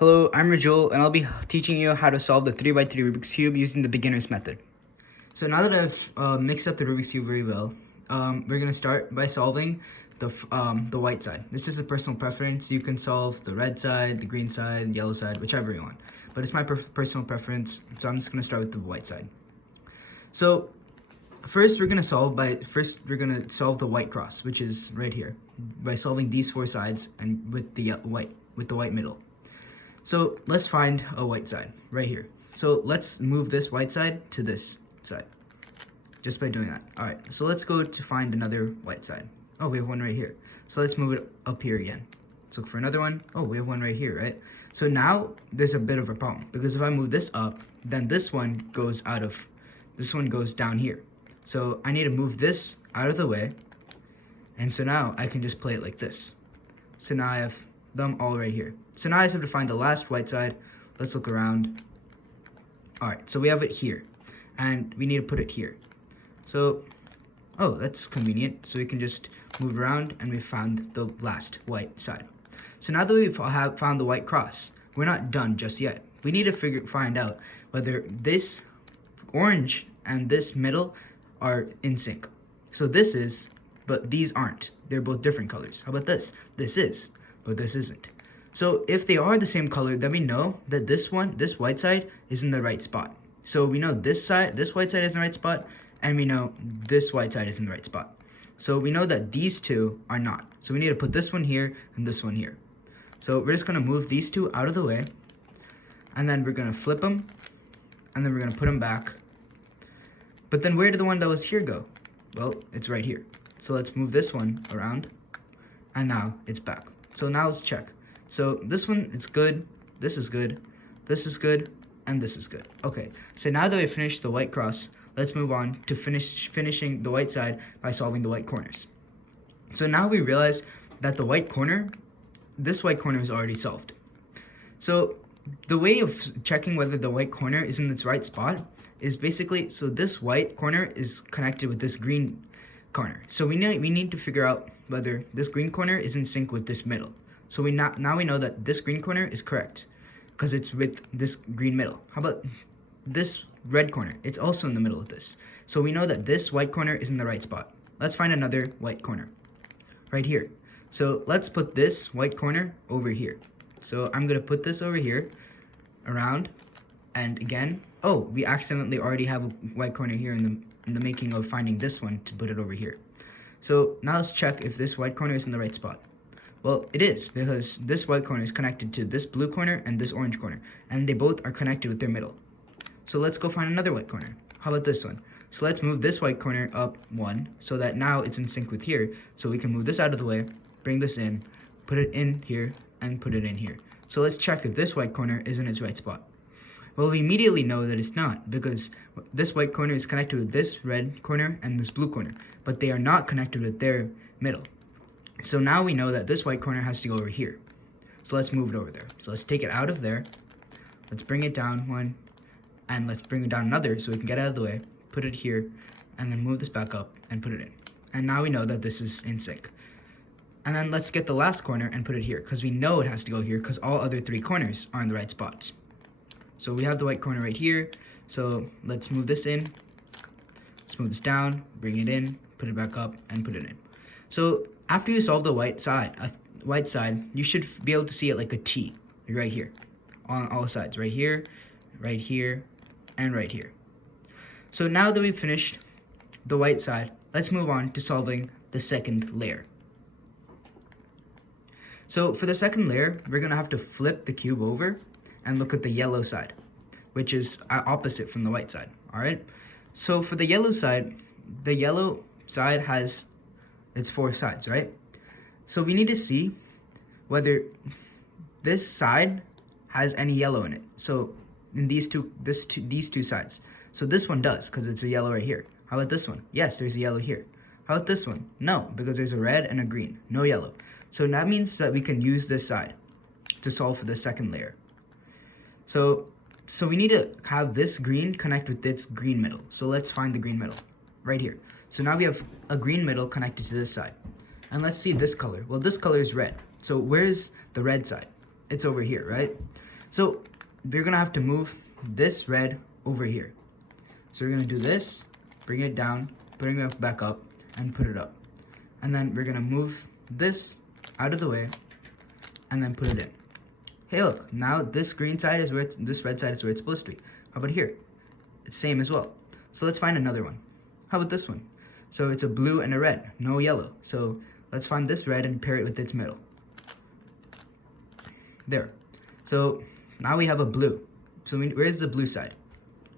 Hello, I'm Rajul, and I'll be teaching you how to solve the 3x3 Rubik's Cube using the beginner's method. So now that I've mixed up the Rubik's Cube very well, we're going to start by solving the white side. This is a personal preference. You can solve the red side, the green side, the yellow side, whichever you want. But it's my personal preference, so I'm just going to start with the white side. So first we're going to solve the white cross, which is right here, by solving these four sides and with the white middle. So let's find a white side right here. So let's move this white side to this side just by doing that. All right, so let's go to find another white side. Oh, we have one right here. So let's move it up here again. Let's look for another one. Oh, we have one right here, right? So now there's a bit of a problem because if I move this up, then this one goes down here. So I need to move this out of the way. And so now I can just play it like this. So now I have them all right here. So now I just have to find the last white side. Let's look around. All right, so we have it here, and we need to put it here. So, oh, that's convenient. So we can just move around, and we found the last white side. So now that we've found the white cross, we're not done just yet. We need to find out whether this orange and this middle are in sync. So this is, but these aren't. They're both different colors. How about this? This is, but this isn't. So if they are the same color, then we know that this white side is in the right spot. So we know this white side is in the right spot, and we know this white side is in the right spot. So we know that these two are not. So we need to put this one here and this one here. So we're just gonna move these two out of the way, and then we're gonna flip them, and then we're gonna put them back. But then where did the one that was here go? Well, it's right here. So let's move this one around, and now it's back. So now let's check. So this one, it's good, this is good, this is good, and this is good. Okay, so now that we finished the white cross, let's move on to finishing the white side by solving the white corners. So now we realize that this white corner is already solved. So the way of checking whether the white corner is in its right spot is basically, so this white corner is connected with this green corner. So we need to figure out whether this green corner is in sync with this middle. So now we know that this green corner is correct because it's with this green middle. How about this red corner? It's also in the middle of this. So we know that this white corner is in the right spot. Let's find another white corner right here. So let's put this white corner over here. So I'm gonna put this over here around, and again, oh, we accidentally already have a white corner here in the making of finding this one to put it over here. So now let's check if this white corner is in the right spot. Well, it is, because this white corner is connected to this blue corner and this orange corner, and they both are connected with their middle. So let's go find another white corner. How about this one? So let's move this white corner up one, so that now it's in sync with here, so we can move this out of the way, bring this in, put it in here, and put it in here. So let's check if this white corner is in its right spot. Well, we immediately know that it's not, because this white corner is connected with this red corner and this blue corner, but they are not connected with their middle. So now we know that this white corner has to go over here. So let's move it over there. So let's take it out of there. Let's bring it down one, and let's bring it down another so we can get out of the way, put it here, and then move this back up and put it in. And now we know that this is in sync. And then let's get the last corner and put it here, because we know it has to go here because all other three corners are in the right spots. So we have the white corner right here. So let's move this in. Let's move this down, bring it in, put it back up, and put it in. So after you solve the white side, you should be able to see it like a T, right here, on all sides, right here, and right here. So now that we've finished the white side, let's move on to solving the second layer. So for the second layer, we're gonna have to flip the cube over and look at the yellow side, which is opposite from the white side, all right? So for the yellow side has its four sides, right? So we need to see whether this side has any yellow in it. So in these two sides. So this one does, because it's a yellow right here. How about this one? Yes, there's a yellow here. How about this one? No, because there's a red and a green, no yellow. So that means that we can use this side to solve for the second layer. So we need to have this green connect with this green middle. So let's find the green middle right here. So now we have a green middle connected to this side. And let's see this color. Well, this color is red. So where's the red side? It's over here, right? So we're gonna have to move this red over here. So we're gonna do this, bring it down, bring it back up, and put it up. And then we're gonna move this out of the way, and then put it in. Hey look, now this green side is where this red side is where it's supposed to be. How about here? It's same as well. So let's find another one. How about this one? So it's a blue and a red, no yellow. So let's find this red and pair it with its middle. There. So now we have a blue. So where's the blue side?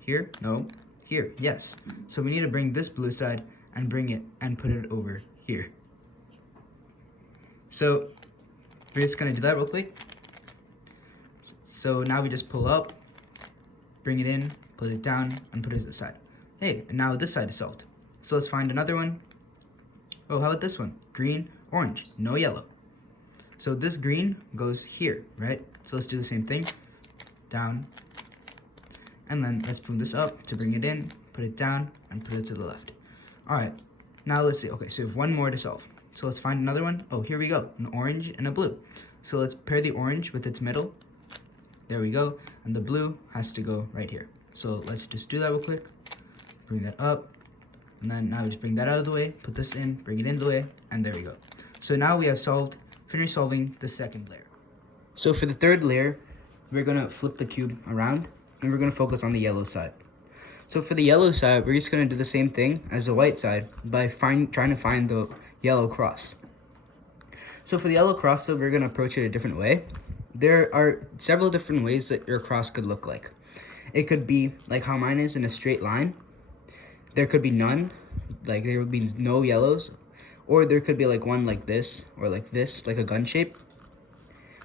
Here? No. Here, yes. So we need to bring this blue side and bring it and put it over here. So we're just gonna do that real quick. So now we just pull up, bring it in, put it down, and put it to the side. Hey, and now this side is solved. So let's find another one. Oh, how about this one? Green, orange, no yellow. So this green goes here, right? So let's do the same thing. Down. And then let's move this up to bring it in, put it down, and put it to the left. All right, now let's see. Okay, so we have one more to solve. So let's find another one. Oh, here we go, an orange and a blue. So let's pair the orange with its middle. There we go. And the blue has to go right here. So let's just do that real quick. Bring that up. And then now we just bring that out of the way, put this in, bring it in the way, and there we go. So now we have finished solving the second layer. So for the third layer, we're gonna flip the cube around and we're gonna focus on the yellow side. So for the yellow side, we're just gonna do the same thing as the white side by trying to find the yellow cross. So for the yellow cross, though, we're gonna approach it a different way. There are several different ways that your cross could look like. It could be like how mine is in a straight line. There could be none, like there would be no yellows, or there could be like one like this, or like this, like a gun shape,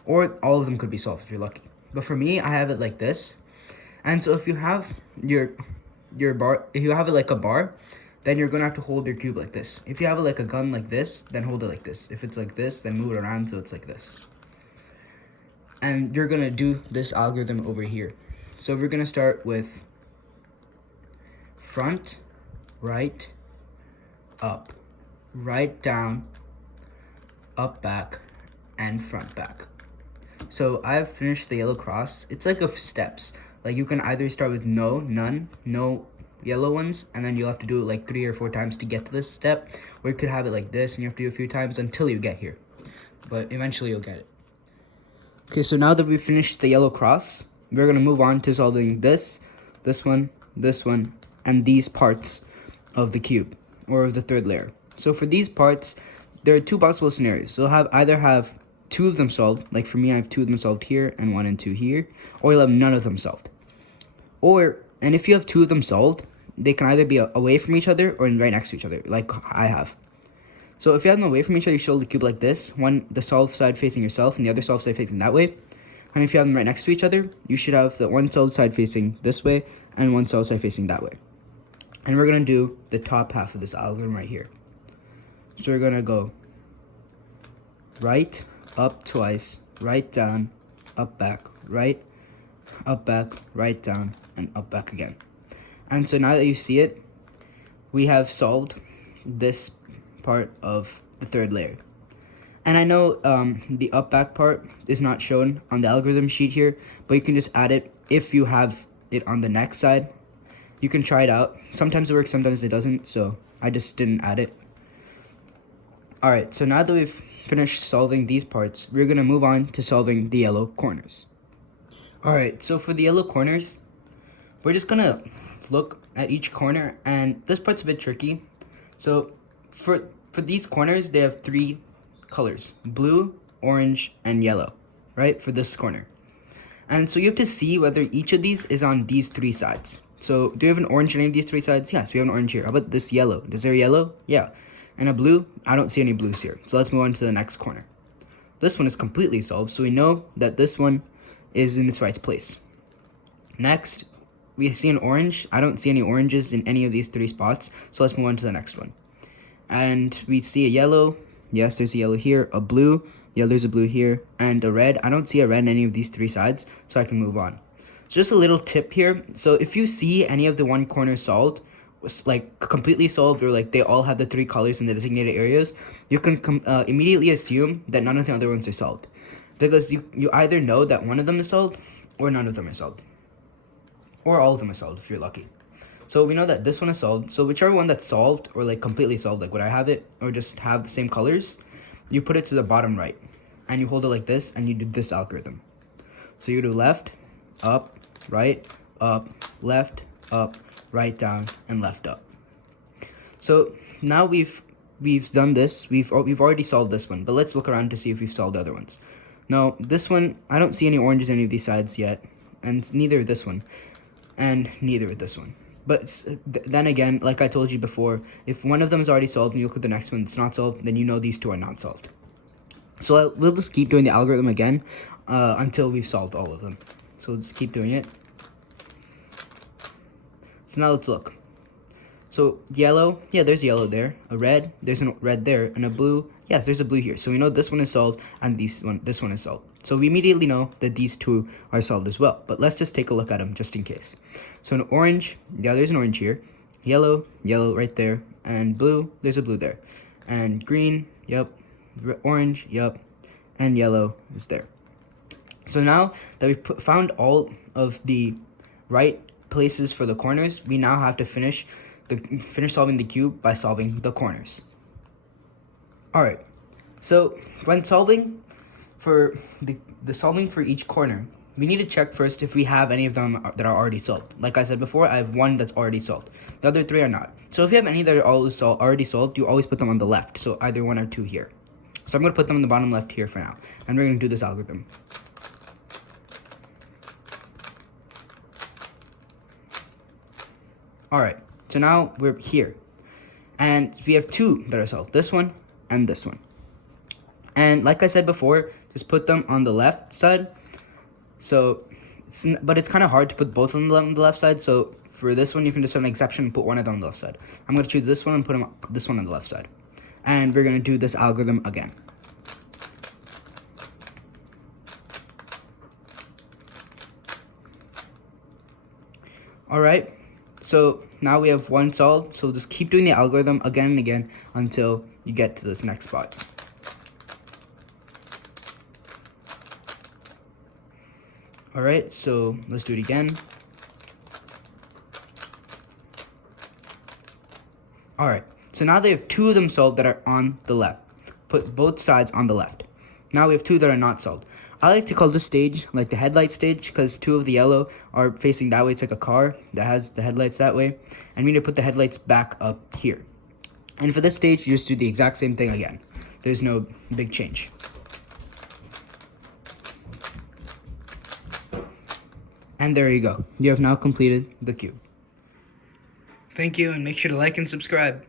or all of them could be solved if you're lucky. But for me, I have it like this, and so if you have your bar, if you have it like a bar, then you're gonna have to hold your cube like this. If you have it like a gun like this, then hold it like this. If it's like this, then move it around so it's like this. And you're gonna do this algorithm over here. So we're gonna start with front, right, up, right, down, up, back, and front, back. So I've finished the yellow cross. It's like of steps. Like you can either start with no, none, no yellow ones, and then you'll have to do it like 3 or 4 times to get to this step, or you could have it like this and you have to do it a few times until you get here. But eventually you'll get it. Okay, so now that we've finished the yellow cross, we're gonna move on to solving this one, and these parts of the cube, or of the third layer. So for these parts, there are 2 possible scenarios. So either have 2 of them solved, like for me I have 2 of them solved here, and 1 and 2 here, or you'll have none of them solved. And if you have 2 of them solved, they can either be away from each other or right next to each other, like I have. So if you have them away from each other, you should hold the cube like this, one the solved side facing yourself and the other solved side facing that way. And if you have them right next to each other, you should have the one solved side facing this way and one solved side facing that way. And we're gonna do the top half of this algorithm right here. So we're gonna go right, up twice, right, down, up, back, right, up, back, right, down, and up, back again. And so now that you see it, we have solved this part of the third layer. And I know the up back part is not shown on the algorithm sheet here, but you can just add it if you have it on the next side. You can try it out. Sometimes it works, sometimes it doesn't, so I just didn't add it. Alright, so now that we've finished solving these parts, we're gonna move on to solving the yellow corners. Alright, so for the yellow corners, we're just gonna look at each corner, and this part's a bit tricky. So for these corners, they have 3 colors: blue, orange, and yellow, right, for this corner. And so you have to see whether each of these is on these 3 sides. So do you have an orange on any of these 3 sides? Yes, we have an orange here. How about this yellow? Is there a yellow? Yeah. And a blue? I don't see any blues here. So let's move on to the next corner. This one is completely solved, so we know that this one is in its right place. Next, we see an orange. I don't see any oranges in any of these 3 spots, so let's move on to the next one. And we see a yellow. Yes, there's a yellow here. A blue. Yeah, there's a blue here. And a red. I don't see a red in any of these 3 sides, so I can move on. So just a little tip here. So if you see any of the one corner solved, like completely solved, or like they all have the 3 colors in the designated areas, you can immediately assume that none of the other ones are solved. Because you either know that one of them is solved, or none of them are solved. Or all of them are solved if you're lucky. So we know that this one is solved. So whichever one that's solved, or like completely solved, like would I have it, or just have the same colors, you put it to the bottom right. And you hold it like this, and you do this algorithm. So you do left, up, left, up, right down, and left up. So now we've done this. We've already solved this one, but let's look around to see if we've solved the other ones. No, this one, I don't see any oranges on any of these sides yet, and neither this one, and neither this one. But then again, like I told you before, if one of them is already solved and you look at the next one, it's not solved, then you know these two are not solved. So we'll just keep doing the algorithm again until we've solved all of them. So let's keep doing it. So now let's look. So yellow, yeah, there's yellow there. A red, there's a red there. And a blue, yes, there's a blue here. So we know this one is solved and this one is solved. So we immediately know that these two are solved as well. But let's just take a look at them just in case. So an orange, yeah, there's an orange here. Yellow, yellow right there. And blue, there's a blue there. And green, yep. Orange, yep. And yellow is there. So now that we've found all of the right places for the corners, we now have to finish solving the cube by solving the corners. All right, so when solving for the solving for each corner, we need to check first if we have any of them that are already solved. Like I said before, I have one that's already solved. The other three are not. So if you have any that are already solved, you always put them on the left. So either one or two here. So I'm going to put them in the bottom left here for now. And we're going to do this algorithm. All right, so now we're here. And we have two that are solved, this one and this one. And like I said before, just put them on the left side. So, but it's kind of hard to put both of them on the left side. So for this one, you can just have an exception and put one of them on the left side. I'm going to choose this one and put this one on the left side. And we're going to do this algorithm again. All right. So now we have one solved, so just keep doing the algorithm again and again until you get to this next spot. All right, so let's do it again. All right, so now they have two of them solved that are on the left. Put both sides on the left. Now we have two that are not solved. I like to call this stage like the headlight stage because two of the yellow are facing that way. It's like a car that has the headlights that way. And we need to put the headlights back up here. And for this stage, you just do the exact same thing again. There's no big change. And there you go. You have now completed the cube. Thank you, and make sure to like and subscribe.